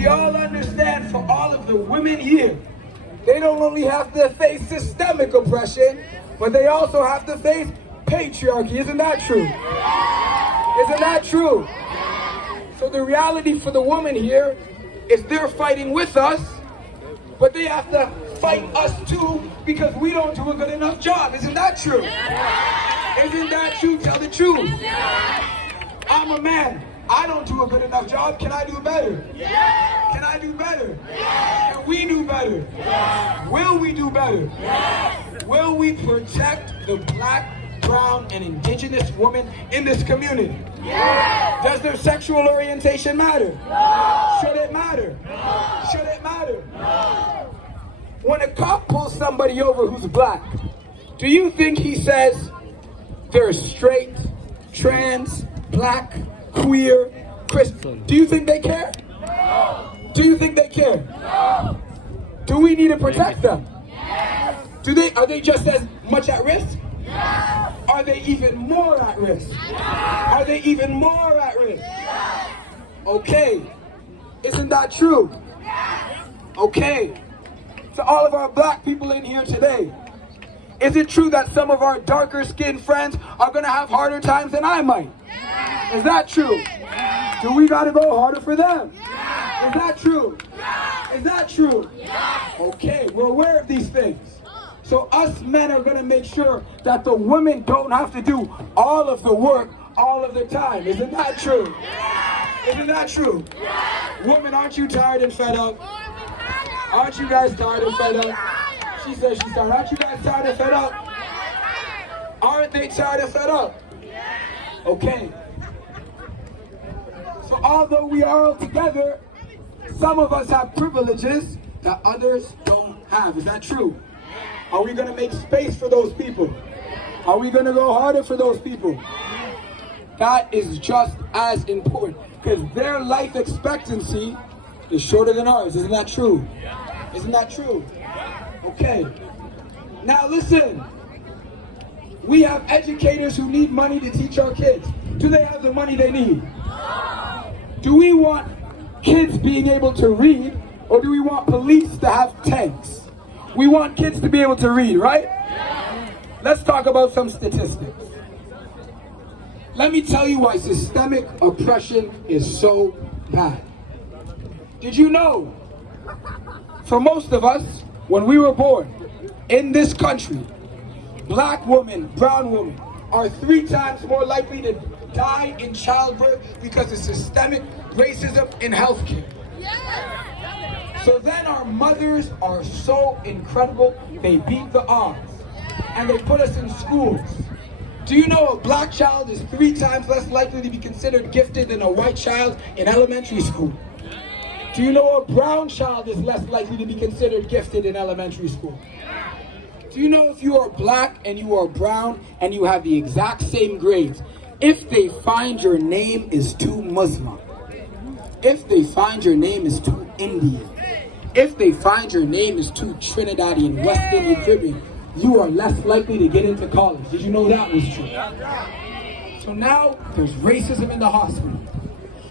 we all understand for all of the women here, they don't only have to face systemic oppression, but they also have to face patriarchy. Isn't that true? Isn't that true? So the reality for the woman here is they're fighting with us, but they have to fight us too because we don't do a good enough job. Isn't that true? Isn't that true? Tell the truth. I'm a man. I don't do a good enough job. Can I do better? Can I do better? Can we do better? Will we do better? Will we protect the black, brown, and indigenous women in this community? Does their sexual orientation matter? Should it matter? Should it matter? When a cop pulls somebody over who's black, do you think he says they're straight, trans, black, queer, Christian? Do you think they care? Do you think they care? Do we need to protect them? Are they just as much at risk? Are they even more at risk? Are they even more at risk? Okay. Isn't that true? Okay. To all of our black people in here today, is it true that some of our darker skinned friends are going to have harder times than I might? Is that true? Do we got to go harder for them? Is that true? Is that true? Okay, we're aware of these things. So us men are going to make sure that the women don't have to do all of the work all of the time. Isn't that true? Isn't that true? Women, aren't you tired and fed up? Aren't you guys tired and fed up? She says she's tired. Aren't you guys tired and fed up? Aren't they tired and fed up? Okay. So although we are all together, some of us have privileges that others don't have. Is that true? Are we going to make space for those people? Are we going to go harder for those people? That is just as important because their life expectancy is shorter than ours. Isn't that true? Isn't that true? Okay. Now listen. We have educators who need money to teach our kids. Do they have the money they need? Do we want kids being able to read, or do we want police to have tanks? We want kids to be able to read, right? Let's talk about some statistics. Let me tell you why systemic oppression is so bad. Did you know, for most of us, when we were born in this country, black women, brown women are 3 times more likely to die in childbirth because of systemic racism in healthcare. So then our mothers are so incredible, they beat the odds and they put us in schools. Do you know a black child is 3 times less likely to be considered gifted than a white child in elementary school? Do you know a brown child is less likely to be considered gifted in elementary school? Do you know if you are black and you are brown and you have the exact same grades, if they find your name is too Muslim, if they find your name is too Indian, if they find your name is too Trinidadian, West Indian, Caribbean, you are less likely to get into college. Did you know that was true? So now there's racism in the hospital.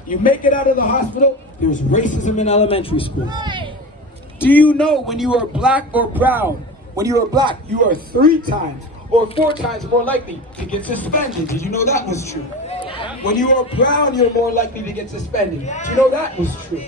You make it out of the hospital, there's racism in elementary school. Do you know when you are black or brown, when you are black, you are 3 times or 4 times more likely to get suspended? Did you know that was true? When you are brown, you're more likely to get suspended. Did you know that was true?